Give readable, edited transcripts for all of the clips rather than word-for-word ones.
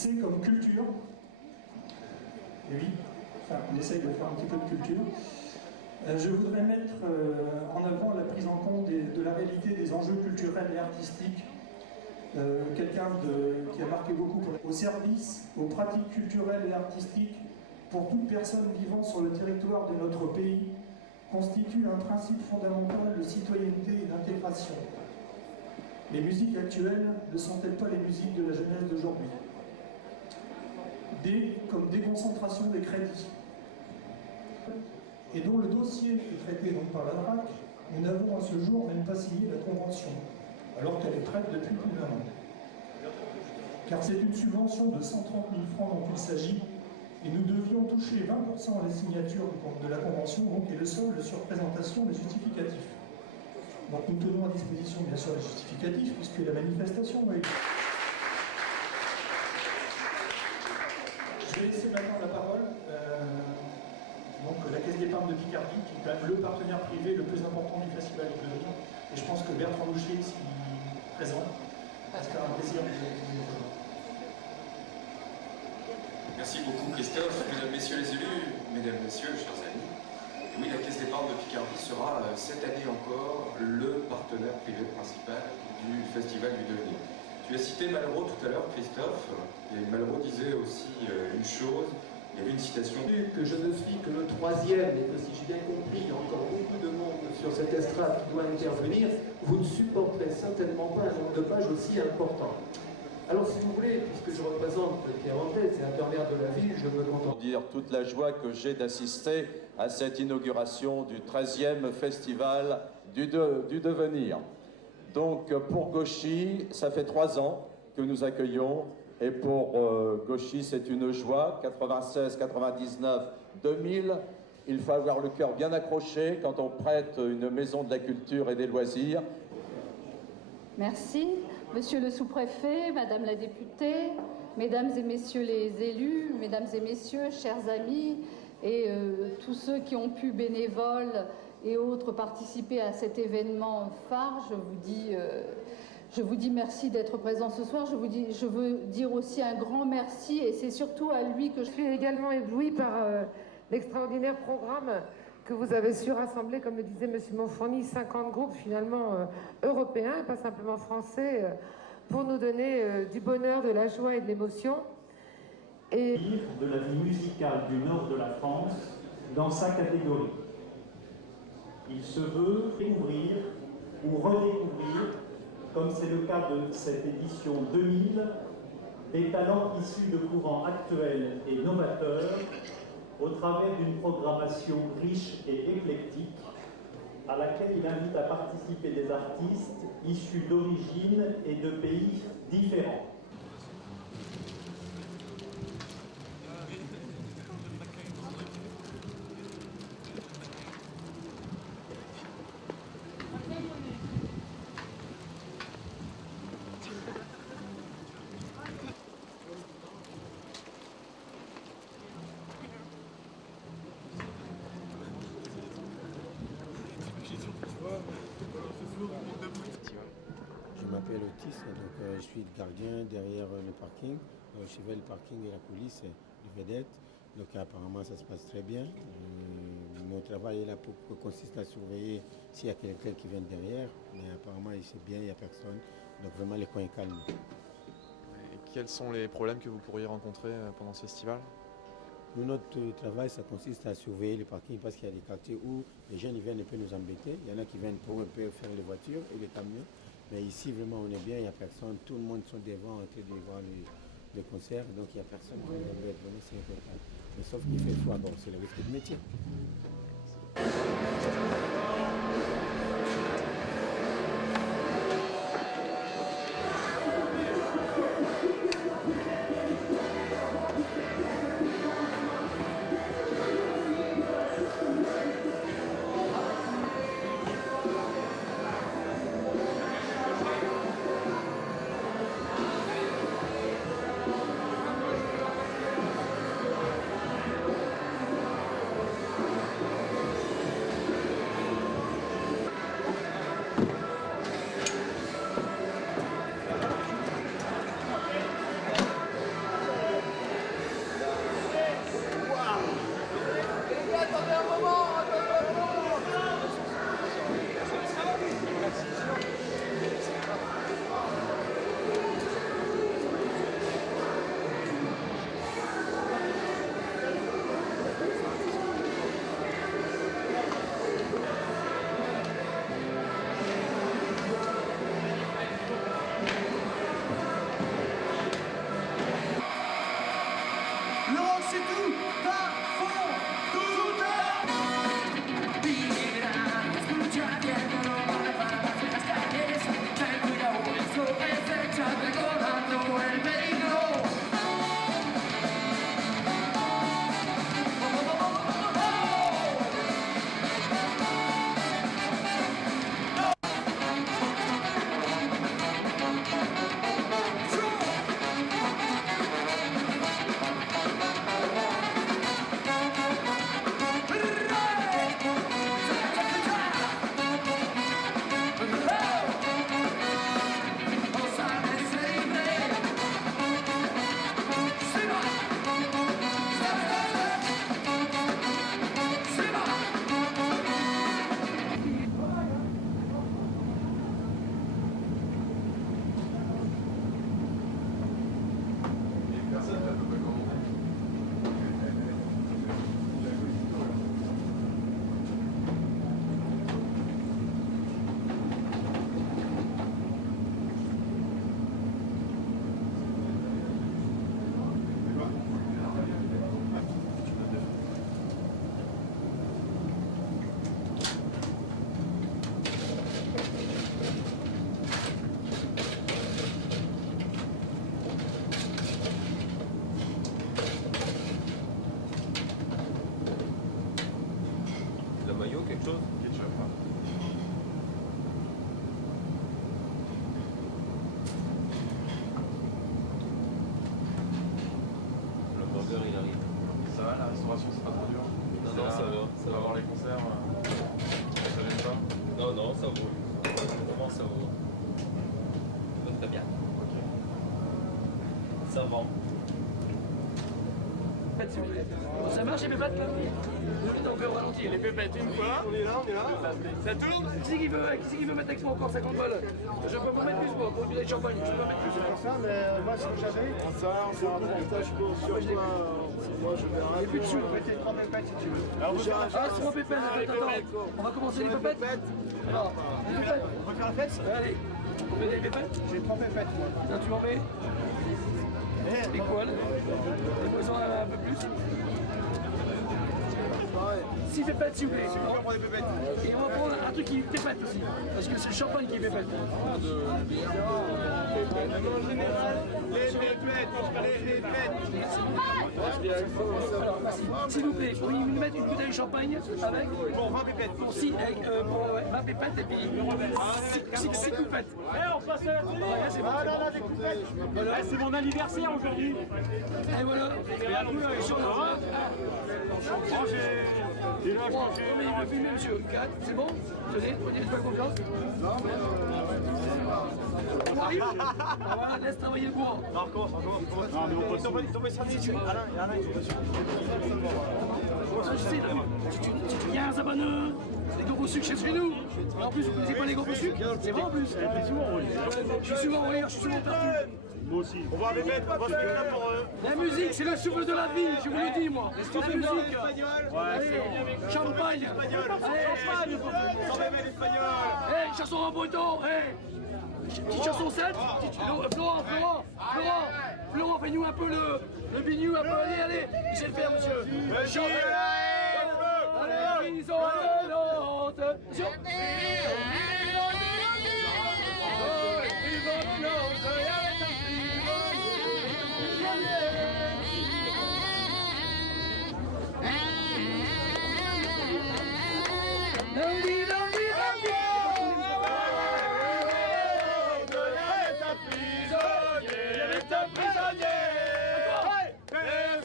C comme culture. Et oui, enfin, on essaye de faire un petit peu de culture. Je voudrais mettre en avant la prise en compte de la réalité des enjeux culturels et artistiques. Quelqu'un qui a marqué beaucoup au service, aux pratiques culturelles et artistiques pour toute personne vivant sur le territoire de notre pays constitue un principe fondamental de citoyenneté et d'intégration. Les musiques actuelles ne sont-elles pas les musiques de la jeunesse d'aujourd'hui? D comme déconcentration des crédits. Et dont le dossier est traité donc par la DRAC, nous n'avons à ce jour même pas signé la convention, alors qu'elle est prête depuis plus d'un an. Car c'est une subvention de 130 000 francs dont il s'agit, et nous devions toucher 20% à la signature de la convention, donc et le solde sur présentation des justificatifs. Donc nous tenons à disposition bien sûr les justificatifs, puisque la manifestation a été... Je vais laisser maintenant la parole donc la Caisse d'épargne de Picardie, qui est quand même le partenaire privé le plus important du Festival de Devenir. Et je pense que Bertrand Louchier, s'il est présent, ça sera un plaisir de vous rejoindre. Merci beaucoup Christophe, mesdames, messieurs les élus, mesdames, messieurs, chers amis. Oui, la Caisse d'épargne de Picardie sera cette année encore le partenaire privé principal du Festival du Devenir. Tu as cité Malraux tout à l'heure, Christophe, et Malraux disait aussi une chose. Il y avait une citation. Que je ne suis que le troisième et que si j'ai bien compris, il y a encore beaucoup de monde sur cette estrade qui doit intervenir, vous ne supporterez certainement pas un nombre de pages aussi important. Alors si vous voulez, puisque je représente Pierre André, sénateur maire de la ville, je me contente de dire toute la joie que j'ai d'assister à cette inauguration du 13e festival du Devenir. Donc pour Gauchy, ça fait 3 ans que nous accueillons. Et pour Gauchy, c'est une joie. 96, 99, 2000, il faut avoir le cœur bien accroché quand on prête une maison de la culture et des loisirs. Merci. Monsieur le sous-préfet, Madame la députée, Mesdames et Messieurs les élus, Mesdames et Messieurs, chers amis, et tous ceux qui ont pu, bénévoles et autres, participer à cet événement phare, je vous dis merci d'être présent ce soir. Je veux dire aussi un grand merci, et c'est surtout à lui que je suis également éblouie par l'extraordinaire programme que vous avez su rassembler, comme le disait M. Monfourny, 50 groupes finalement européens, et pas simplement français, pour nous donner du bonheur, de la joie et de l'émotion. Et de la vie musicale du nord de la France dans sa catégorie. Il se veut découvrir ou redécouvrir, comme c'est le cas de cette édition 2000, des talents issus de courants actuels et novateurs au travers d'une programmation riche et éclectique à laquelle il invite à participer des artistes issus d'origines et de pays différents. Je m'appelle Otis, donc je suis gardien derrière le parking. Je fais le parking et la coulisse de vedette. Donc apparemment ça se passe très bien. Mon travail est là pour consiste à surveiller s'il y a quelqu'un qui vient derrière. Mais apparemment il c'est bien, il n'y a personne. Donc vraiment les coins calmes. Et quels sont les problèmes que vous pourriez rencontrer pendant ce festival? Notre travail, ça consiste à surveiller les parkings parce qu'il y a des quartiers où les jeunes ils viennent un peu nous embêter. Il y en a qui viennent pour un peu faire les voitures et les camions. Mais ici, vraiment, on est bien, il n'y a personne. Tout le monde sont devant en train de voir le concert. Donc, il n'y a personne qui nous embête. Vraiment, c'est important. Mais sauf qu'il fait froid. Bon, c'est le risque du métier. maillot, quelque chose. Ketchup. Le burger, il arrive. Ça va, la restauration, c'est pas trop dur? Non, non, ça va. Ça va avoir les conserves. Ça gêne pas? Non, non, ça vaut. Vraiment, ça vaut. Ça va très bien. Ok. Ça va. Ça marche les pépettes là? On fait au ralenti. Les pépettes une fois. On est là. Ça tourne. Qui c'est qui veut mettre avec moi encore 50 balles? Je peux pas mettre plus moi, pour une bouteille de champagne. Je peux pas mettre plus. C'est pour ça, mais moi si j'avais. Ça, on fait un montage pour sur toi. Moi je vais arrêter. Et puis dessus. Mettez 3 pépettes si tu veux. Ah, 3 pépettes, attends. On va commencer les pépettes. Alors, les pépettes. On va faire la fête? Allez. On met des pépettes? J'ai 3 pépettes moi. Là tu m'en mets. Les poils. Les poissons un peu plus. 6 pépettes s'il vous plaît. On va prendre des pépettes. Et on va prendre un truc qui pépète aussi. Parce que c'est le champagne qui pépète. En général, les pépettes. Alors, s'il vous plaît, pourriez nous mettre une bouteille de champagne avec Pour 20 pépettes. pour 6 pépettes et puis 6 coupettes. On passe à la télé. C'est bon. Des coupettes. C'est mon anniversaire aujourd'hui. Et voilà. Et sur Et là, mais il veut filmer, monsieur. 4, c'est bon? Tenez, faites pas confiance. On arrive. Ah, voilà, laisse travailler le courant. Non, recommence. Non, mais on passe. Ils tombent sur Alain, ils sont dessus. Ça, je sais, il y a un sabaneux, des gaufres au sucre chez nous. Et en plus, vous ne connaissez pas les gaufres au sucre? C'est vrai en plus. Je suis souvent en rire, je suis souvent perdu. Moi aussi. On va les mettre, on va se mettre là pour eux. La musique, c'est le souffle de la vie, je vous le dis, moi. La musique. Allez, champagne. Allez, chanson en breton. Petite chanson 7. Florent, fais-nous un peu le bignou, un peu. Allez, je sais le faire, monsieur. Allez, ils ont l'hôte.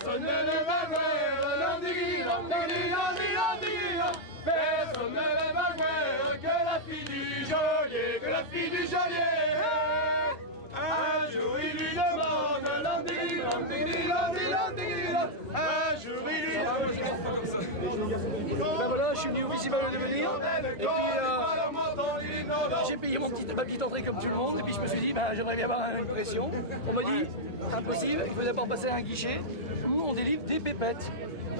Personne ne va voir, personne ne va voir que la fille du geôlier, Un jour il lui demande, un jour il lui demande. Ben voilà, je suis venu au festival de devenir, et puis j'ai payé ma petite entrée comme tout le monde, et puis je me suis dit, j'aimerais bien avoir une pression. On m'a dit, impossible, il faut d'abord passer à un guichet où on délivre des pépettes.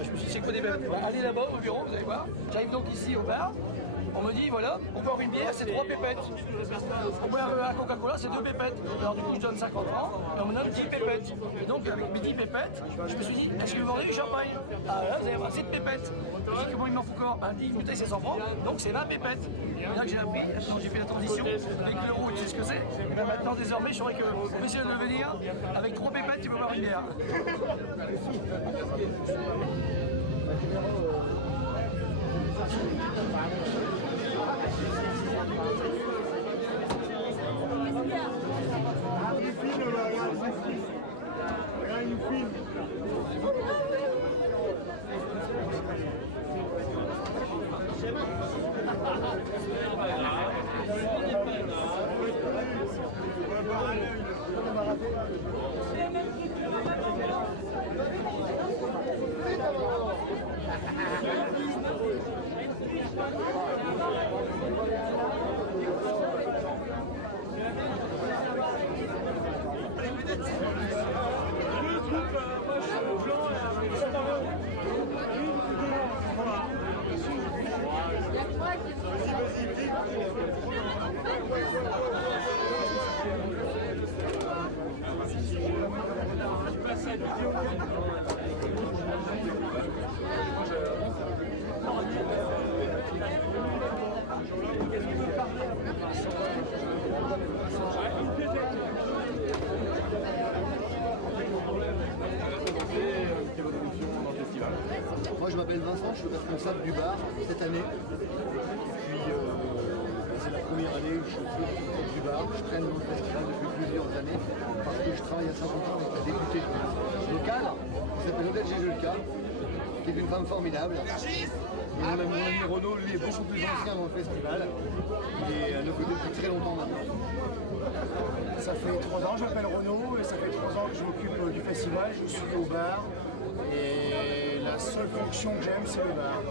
Je me suis dit, c'est quoi des pépettes? Allez là-bas au bureau, vous allez voir. J'arrive donc ici au bar. On me dit, voilà, on peut avoir une bière, c'est 3 pépettes. On peut avoir un Coca-Cola, c'est 2 pépettes. Alors du coup, je donne 50 francs et on me donne 10 pépettes. Et donc, avec mes 10 pépettes, je me suis dit, est-ce que vous vendez du champagne? Ah là, vous allez avoir 7 pépettes. Je me dis, comment il m'en faut encore? 10 bouteilles, c'est 100 francs, donc c'est 20 pépettes. Et là que j'ai appris, quand j'ai fait la transition, avec l'euro, tu sais ce que c'est? Et bien maintenant, désormais, je saurais que monsieur de venir, avec 3 pépettes, tu peux boire une bière. Moi je m'appelle m'appelle Vincent, je suis responsable du bar cette année. Puis c'est la première année où je suis responsable du bar. Je traîne dans le festival depuis plusieurs années parce que je travaille à Saint-Quentin avec la députée locale qui s'appelle Odette Gégelka, qui est une femme formidable. Et mon ami Renaud, lui, est beaucoup plus ancien dans le festival. Il est à nos côtés depuis très longtemps maintenant. Ça fait 3 ans, je m'appelle Renaud et ça fait 3 ans que je m'occupe du festival. Je suis au bar et la seule fonction que j'aime, c'est le bar.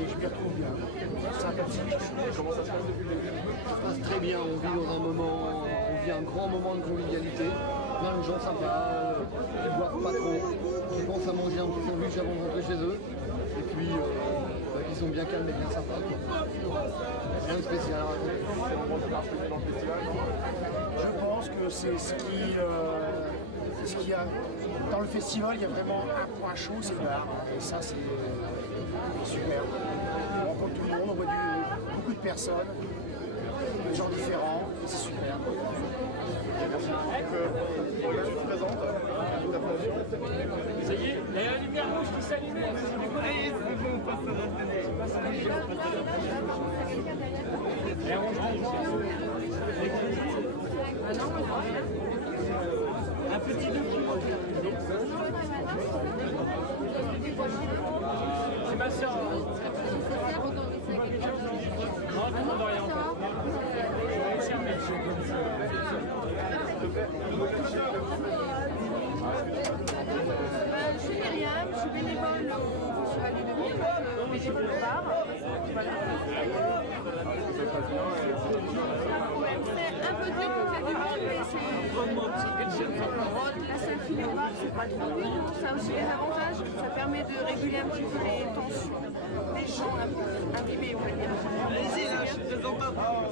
Et je m'y retrouve bien. Sympathique. Comment ça se passe depuis le début? Ça se passe très bien. On vit dans un moment, on vit un grand moment de convivialité. Plein de gens sympas, qui boivent pas trop, qui pensent à manger un petit sandwich avant de rentrer chez eux. Et puis, qui sont bien calmes et bien sympas. Rien de spécial à raconter. Je pense que c'est ce qui a dans le festival, il y a vraiment un point chaud, c'est le bar. Et ça, c'est super. On rencontre tout le monde, on voit beaucoup de personnes, des gens différents, et c'est super. Merci. Tu te présentes. Ça y est, il y a la lumière rouge qui s'allume. Allez, c'est bon, on passe à la télé. Un petit document. C'est ma soeur. Non, je ne demande rien encore. Je suis Myriam, je suis bénévole au Festival du Devenir, bénévole au bar. Voilà. C'est un peu dur pour faire du monde, mais c'est la seule fille au bar, c'est pas trop dur. Ça a aussi des avantages, ça permet de réguler un petit peu les tensions des gens un peu imbibés, on va dire. Allez-y, là, je te présente pas.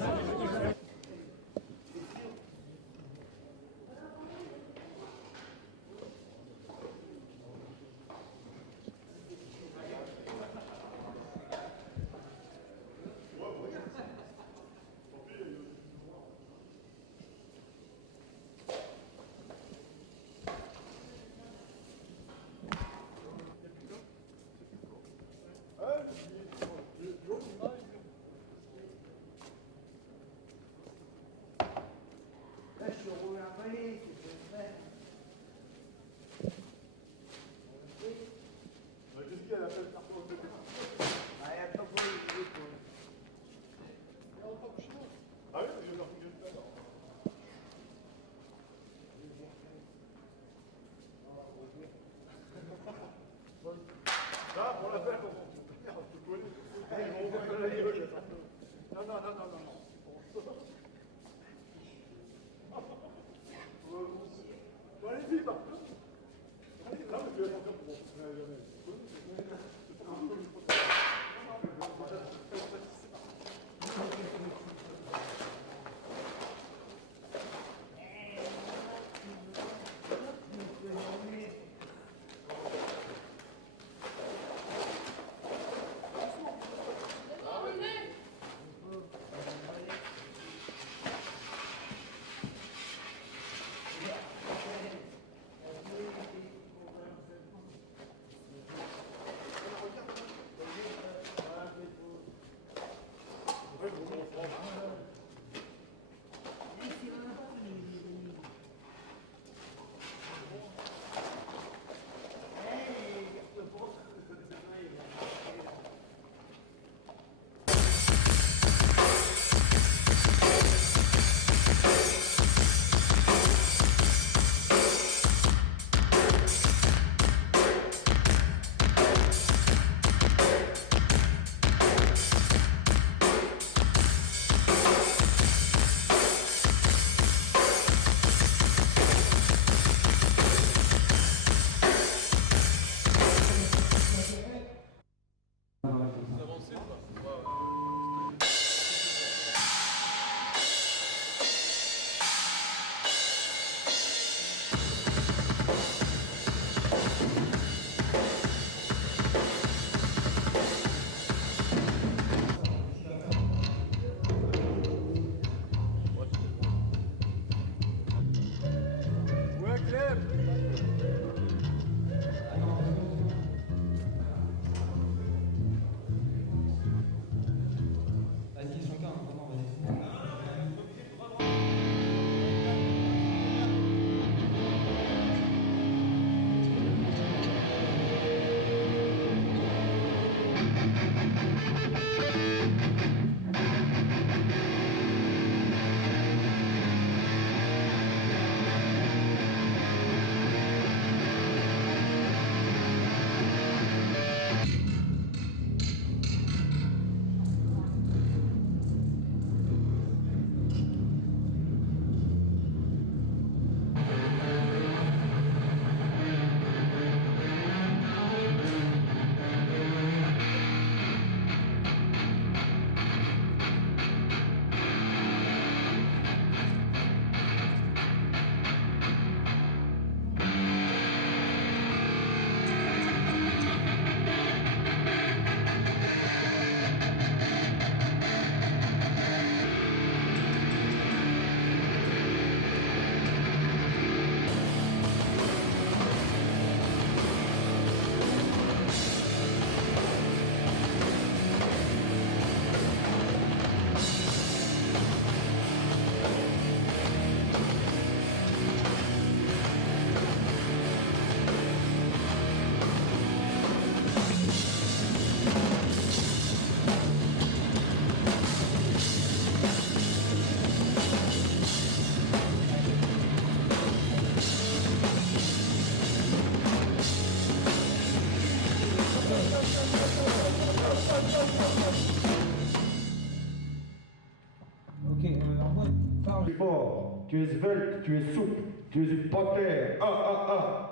fort, tu es svelte, tu es souple, tu es une panthère. Ah, ah, ah.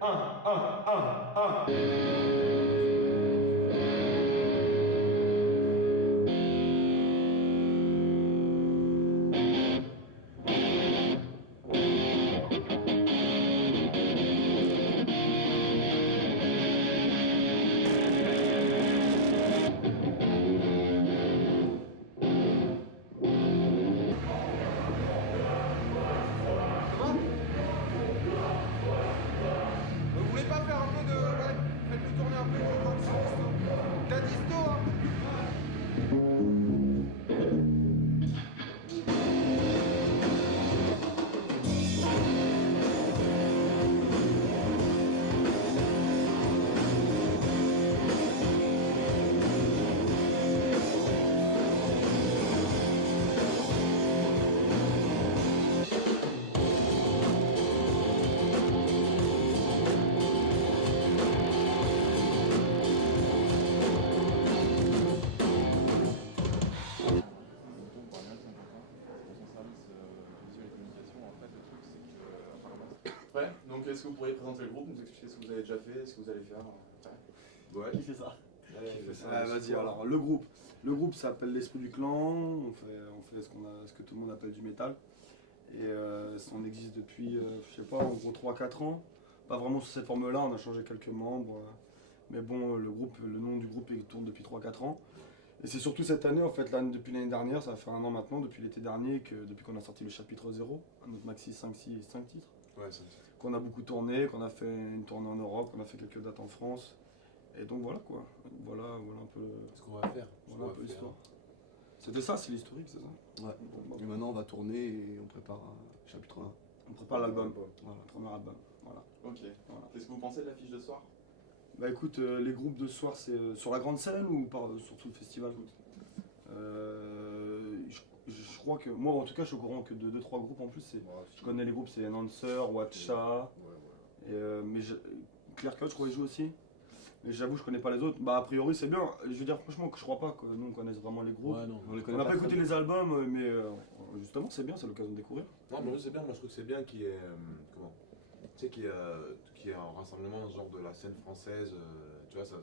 Ah, ah, ah, ah. Vous voulez pas faire un peu de... Ouais, faites-le tourner un peu de la disto, hein. Ouais, donc est-ce que vous pourriez présenter le groupe, nous expliquer ce que vous avez déjà fait, ce que vous allez faire Ouais. Qui fait ça? Vas-y, alors le groupe s'appelle l'Esprit du Clan, on fait ce que tout le monde appelle du métal. Et on existe depuis, je sais pas, en gros 3-4 ans. Pas vraiment sous cette forme-là, on a changé quelques membres. Mais bon, le nom du groupe il tourne depuis 3-4 ans. Et c'est surtout cette année, en fait, depuis l'année dernière, ça fait 1 an maintenant, depuis l'été dernier, depuis qu'on a sorti le chapitre 0, notre maxi 5 titres. Ouais, c'est ça. Qu'on a beaucoup tourné, qu'on a fait une tournée en Europe, qu'on a fait quelques dates en France. Et donc voilà quoi, voilà un peu ce qu'on va faire. Voilà un peu l'histoire. C'était ça, c'est l'historique, c'est ça? Ouais. Et maintenant on va tourner et on prépare chapitre 1. On prépare l'album, voilà, le premier album. Voilà. Ok. Voilà. Qu'est-ce que vous pensez de l'affiche de ce soir? Bah écoute, les groupes de ce soir, c'est sur la grande scène ou sur tout le festival? Je crois que, moi en tout cas, je suis au courant que de 2-3 groupes en plus. Je connais les groupes, c'est Enhancer, Watcha, mais Clear Cut, je crois qu'ils jouent aussi. Mais j'avoue, je connais pas les autres. Bah, a priori, c'est bien. Je veux dire, franchement, je crois pas que nous on connaisse vraiment les groupes. Ouais, non, on n'a pas écouté les albums, mais justement, c'est bien, c'est l'occasion de découvrir. Non, mais c'est bien, moi je trouve que c'est bien qu'il y ait. Comment? Tu sais, qu'il y ait un rassemblement genre de la scène française. Tu vois, ça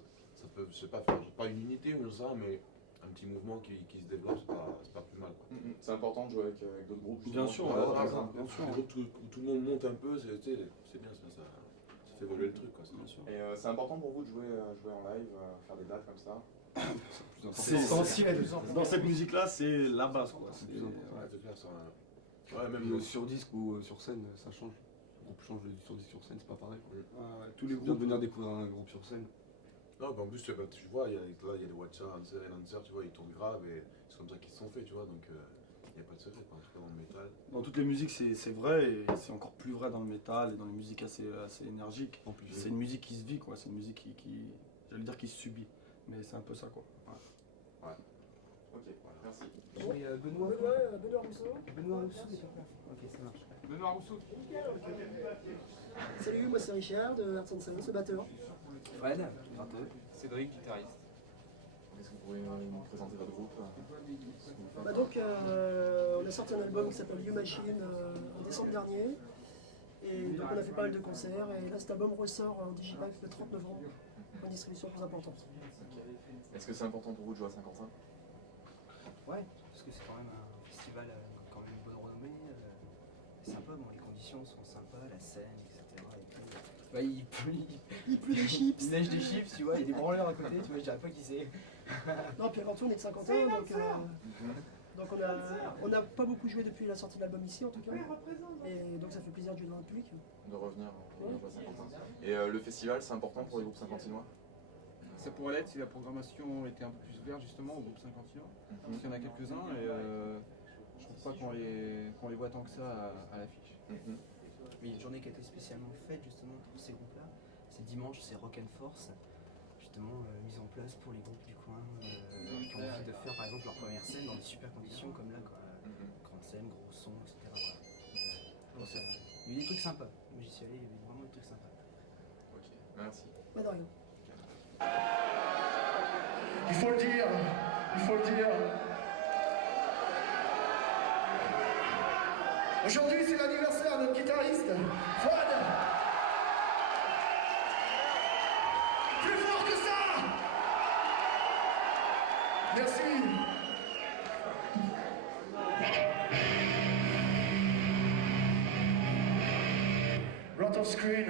peut, je sais pas, faire pas une unité ou ça, mais un petit mouvement qui se développe, c'est pas plus mal. C'est important de jouer avec d'autres groupes. Bien sûr, bien sûr. Où tout le monde monte un peu, c'est bien, ça fait évoluer le truc. Quoi, bien sûr. Et c'est important pour vous de jouer en live, faire des dates comme ça? C'est essentiel. Dans cette musique-là, c'est la base. C'est plus important. Ouais, c'est clair, ça. Ouais, même sur disque ou sur scène, ça change. Le groupe change sur disque, sur scène, c'est pas pareil. Tous les groupes. groupes. Venir découvrir un groupe sur scène. Non, bah en plus, tu vois, il y a des Watcha, Enhancer, tu vois, ils tournent grave et c'est comme ça qu'ils se sont faits, tu vois, donc il n'y a pas de secret, en tout cas dans le métal. Dans toutes les musiques, c'est vrai, et c'est encore plus vrai dans le métal et dans les musiques assez énergiques. C'est une musique qui se vit, quoi, c'est une musique j'allais dire qui se subit, mais c'est un peu ça, quoi. Ouais. Ok, merci. Oui, Benoît Rousseau. Benoît Rousseau est là. Ok, ça marche. Benoît Rousseau. Salut, moi c'est Richard de Art Sense, le batteur. Fred, gratteux. Cédric, guitariste. Est-ce que vous pourriez nous présenter votre groupe? Bah donc, on a sorti un album qui s'appelle You Machine en décembre dernier. Et donc on a fait pas mal de concerts. Et là cet album ressort en digipack le 30 novembre, en distribution plus importante. Okay. Est-ce que c'est important pour vous de jouer à Saint-Quentin? Ouais, parce que c'est quand même un festival quand même une bonne renommée. C'est sympa, bon, les conditions sont sympas, la scène, etc. Et tout. Bah, il pleut des chips. Il neige des chips, tu vois, il y a des branleurs à côté, tu vois, je dirais pas qui c'est. Non, puis avant tout on est de Saint-Quentin, donc on n'a pas beaucoup joué depuis la sortie de l'album ici en tout cas. Et donc ça fait plaisir de jouer dans le public. De revenir à Saint-Quentin. Et le festival, c'est important pour les groupes saint-quentinois? Ça pourrait l'être si la programmation était un peu plus ouverte justement au groupe Saint-Quentinois. Parce qu'il y en a quelques-uns et je trouve pas qu'on les voit tant que ça à l'affiche. Mais il y a une journée qui a été spécialement faite justement pour ces groupes-là. C'est dimanche, c'est Rock and Force, justement mise en place pour les groupes du coin qui ont envie de faire par exemple leur première scène dans des super conditions comme là, quoi. Grande scène, gros son, etc. Bon, il y a eu des trucs sympas. Moi j'y suis allé, il y avait vraiment des trucs sympas. Ok, merci. Pas de rien. Il faut le dire, Aujourd'hui, c'est l'anniversaire de notre guitariste, Fouad. Plus fort que ça. Merci. Lot of screen.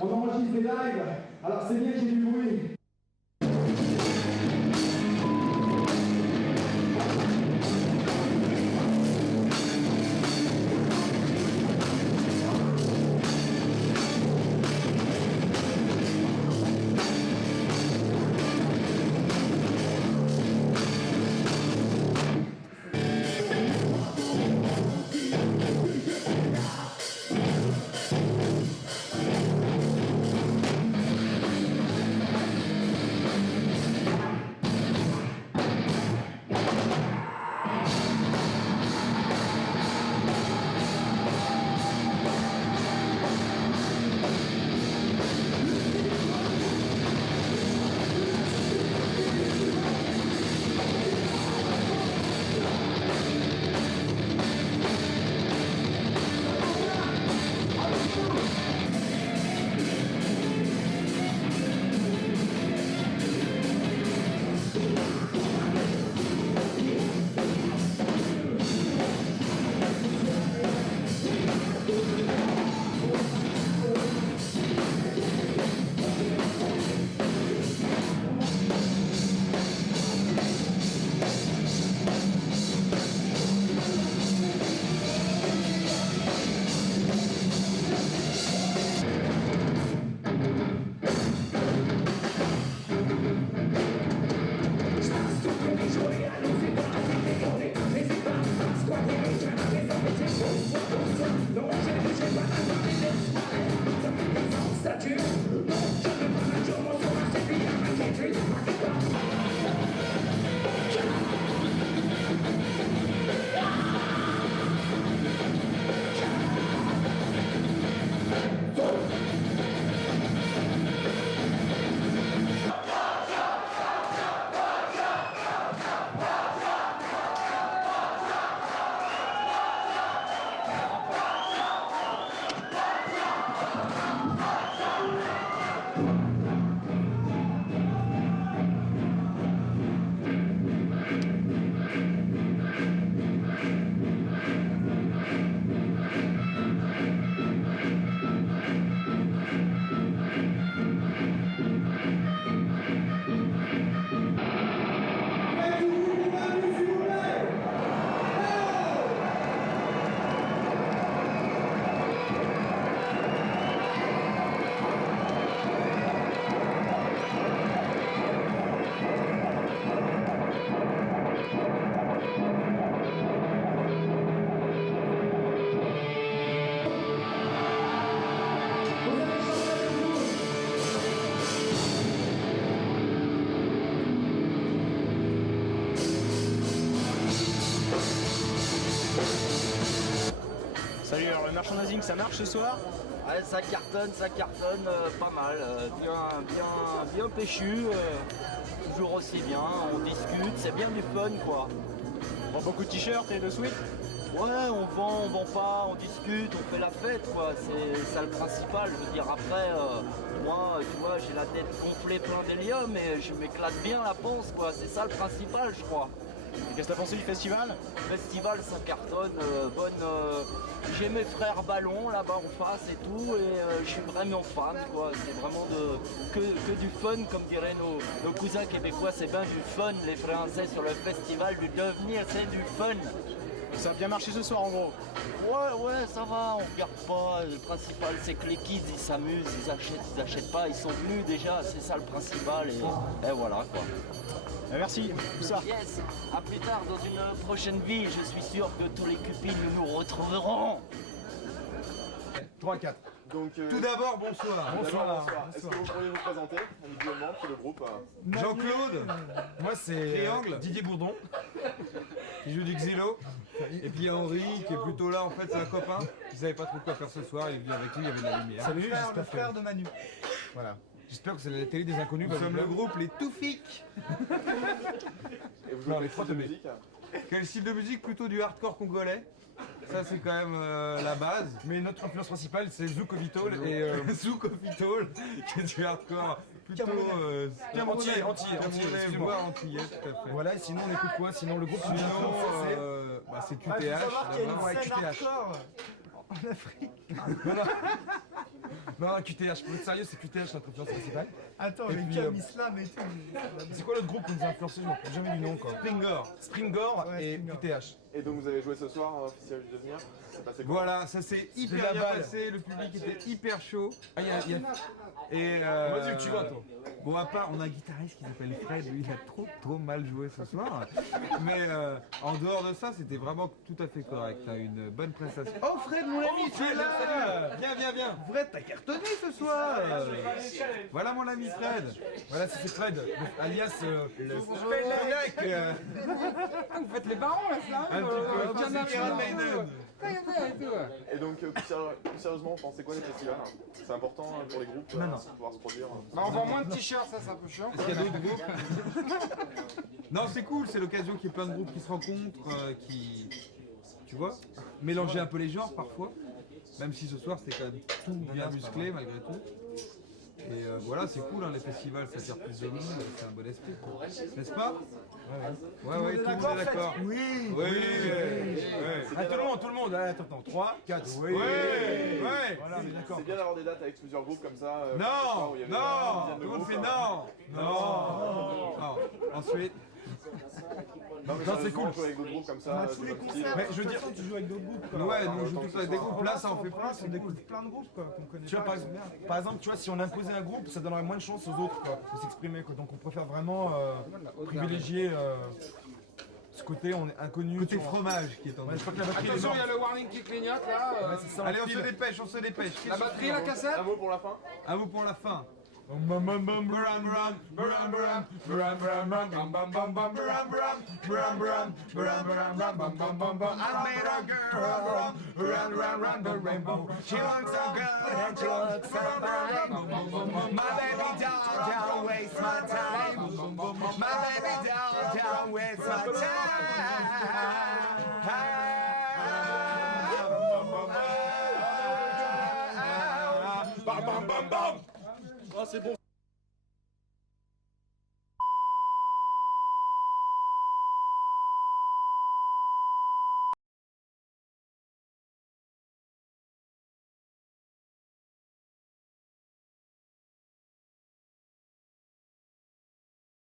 On enregistre des lives, alors c'est bien qu'il y ait du bruit. Salut, alors le merchandising ça marche ce soir? Ouais, ça cartonne, pas mal, bien péchu, toujours aussi bien, on discute, c'est bien du fun quoi. On vend beaucoup de t-shirts et de sweats? Ouais, on vend pas, on discute, on fait la fête quoi, c'est ça le principal, je veux dire après, moi tu vois j'ai la tête gonflée plein d'hélium et je m'éclate bien la panse quoi, c'est ça le principal je crois. Qu'est-ce que t'as pensé du festival? Le festival ça cartonne, j'ai mes frères ballons là-bas en face et tout et je suis vraiment fan quoi, c'est vraiment que du fun comme diraient nos cousins québécois, c'est bien du fun les Français sur le festival du devenir, c'est du fun. Ça a bien marché ce soir en gros? Ouais, ça va, on regarde pas, le principal c'est que les kids ils s'amusent, ils achètent pas, ils sont venus déjà, c'est ça le principal et voilà quoi. Merci, tout ça. Yes, à plus tard dans une prochaine vie, je suis sûr que tous les cupines nous retrouverons. 3-4. Donc, tout d'abord, bonsoir. Bonsoir. Est-ce que vous pourriez vous présenter individuellement pour le groupe? Jean-Claude, moi c'est Triangle. Didier Bourdon, qui joue du xylo. Et puis il y a Henri qui est plutôt là, en fait c'est un copain qui savait pas trop quoi faire ce soir, il est venu avec lui, il y avait de la lumière. Salut, le frère de Manu. Voilà. J'espère que c'est la télé des inconnus. Nous sommes le groupe Les Toufiques. Et vous jouez les trois de musique? Quel style de musique? Plutôt du hardcore congolais. Ça c'est quand même la base. Mais notre influence principale c'est Zoukovitol et Zoukovitol qui est du hardcore plutôt antillais, voire antillais, tout à fait. Voilà, et sinon on écoute quoi? Sinon le groupe c'est QTH. En Afrique. Non, QTH, pour être sérieux, c'est QTH notre influence principale. Attends, et mais puis, Cam Islam et tout. C'est quoi l'autre groupe qui nous a influencé? Je n'ai jamais du nom quoi. Springor et QTH. Et donc vous avez joué ce soir au Festival du Devenir? C'est passé quoi? Voilà, ça s'est hyper bien passé, le public était hyper chaud. Et vas-y, tu vas toi. Bon, à part, on a un guitariste qui s'appelle Fred, lui il a trop mal joué ce soir. Mais en dehors de ça, c'était vraiment tout à fait correct. T'as une bonne prestation. Oh Fred, mon ami, tu es là! Viens. Fred, t'as cartonné ce soir! Voilà mon ami Fred. Voilà, c'est Fred, alias le mec. Vous faites les barons là, ça? Un petit peu. Maiden. Et donc, plus sérieusement, vous pensez quoi des festivals? C'est important pour les groupes pour pouvoir se produire? Bah, on vend moins de t-shirts, ça c'est un peu chiant. Est-ce qu'il y a d'autres groupes? Non, c'est cool, c'est l'occasion qu'il y ait plein de groupes qui se rencontrent, qui, tu vois, mélanger un peu les genres parfois. Même si ce soir c'était quand même tout bien musclé malgré tout. Et voilà, c'est cool, hein, les festivals, ça attire plus de monde, c'est un bon esprit, n'est-ce pas? Ouais, tout le monde est d'accord. Oui. Tout le monde, attends, 3, 4. Oui. Voilà, on est d'accord. C'est bien d'avoir des dates avec plusieurs groupes comme ça. Non, tout le monde fait non. Ensuite. Non, c'est cool. Jouer avec d'autres groupes comme ça. Tous les concerts, mais je veux dire, tu joues avec d'autres groupes. Ouais, nous on joue tous avec des groupes. Là, ça en fait plus. On découvre plein de groupes qu'on connaît. Tu vois, par exemple, tu vois, si on imposait un groupe, ça donnerait moins de chance aux autres de s'exprimer. Donc on préfère vraiment privilégier ce côté inconnu. Côté fromage qui est en train. Attention, il y a le warning qui clignote là. Allez, on se dépêche. La batterie, la cassette. Un mot pour la fin. C'est bon.